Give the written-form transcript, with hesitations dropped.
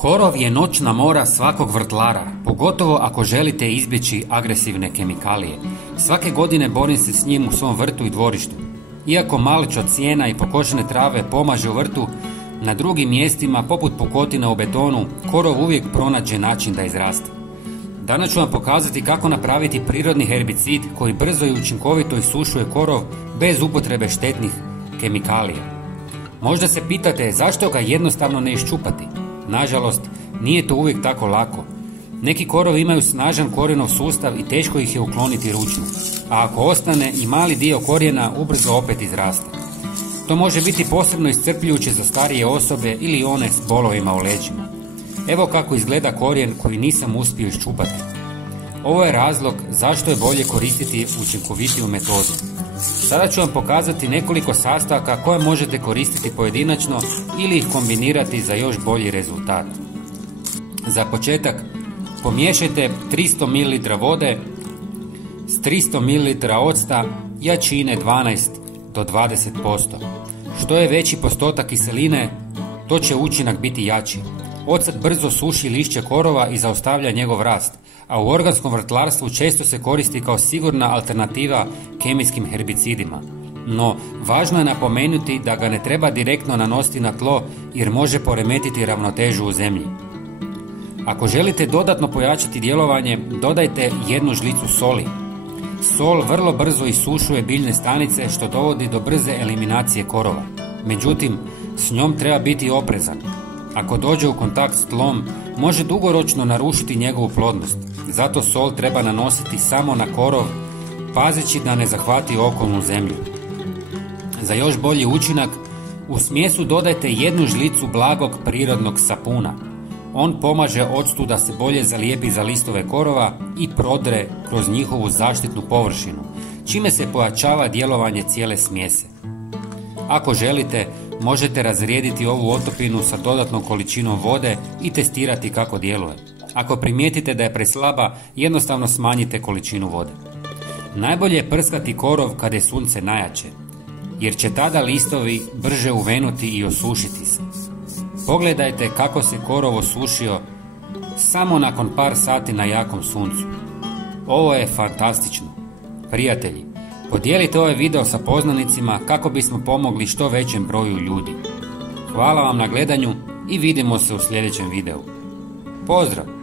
Korov je noćna mora svakog vrtlara, pogotovo ako želite izbjeći agresivne kemikalije. Svake godine borim se s njim u svom vrtu i dvorištu. Iako malić od sjena i pokošene trave pomaže u vrtu, na drugim mjestima, poput pukotina u betonu, korov uvijek pronađe način da izraste. Danas ću vam pokazati kako napraviti prirodni herbicid koji brzo i učinkovito isušuje korov bez upotrebe štetnih kemikalija. Možda se pitate zašto ga jednostavno ne iščupati. Nažalost, nije to uvijek tako lako. Neki korovi imaju snažan korijenov sustav i teško ih je ukloniti ručno, a ako ostane i mali dio korijena ubrzo opet izraste. To može biti posebno iscrpljujuće za starije osobe ili one s bolovima u leđima. Evo kako izgleda korijen koji nisam uspio iščupati. Ovo je razlog zašto je bolje koristiti učinkovitiju metodu. Sada ću vam pokazati nekoliko sastojaka koje možete koristiti pojedinačno ili ih kombinirati za još bolji rezultat. Za početak, pomiješajte 300 ml vode s 300 ml octa jačine 12 do 20%. Što je veći postotak kiseline, to će učinak biti jači. Ocet brzo suši lišće korova i zaustavlja njegov rast, a u organskom vrtlarstvu često se koristi kao sigurna alternativa kemijskim herbicidima. No, važno je napomenuti da ga ne treba direktno nanositi na tlo jer može poremetiti ravnotežu u zemlji. Ako želite dodatno pojačati djelovanje, dodajte 1 žlicu soli. Sol vrlo brzo isušuje biljne stanice što dovodi do brze eliminacije korova. Međutim, s njom treba biti oprezan. Ako dođe u kontakt s tlom, može dugoročno narušiti njegovu plodnost. Zato sol treba nanositi samo na korov, pazeći da ne zahvati okolnu zemlju. Za još bolji učinak, u smjesu dodajte 1 žlicu blagog prirodnog sapuna. On pomaže octu da se bolje zalijepi za listove korova i prodre kroz njihovu zaštitnu površinu, čime se pojačava djelovanje cijele smjese. Ako želite, možete razrijediti ovu otopinu sa dodatnom količinom vode i testirati kako djeluje. Ako primijetite da je preslaba, jednostavno smanjite količinu vode. Najbolje je prskati korov kada je sunce najjače, jer će tada listovi brže uvenuti i osušiti se. Pogledajte kako se korov osušio samo nakon par sati na jakom suncu. Ovo je fantastično. Prijatelji, podijelite ovaj video sa poznanicima kako bismo pomogli što većem broju ljudi. Hvala vam na gledanju i vidimo se u sljedećem videu. Pozdrav!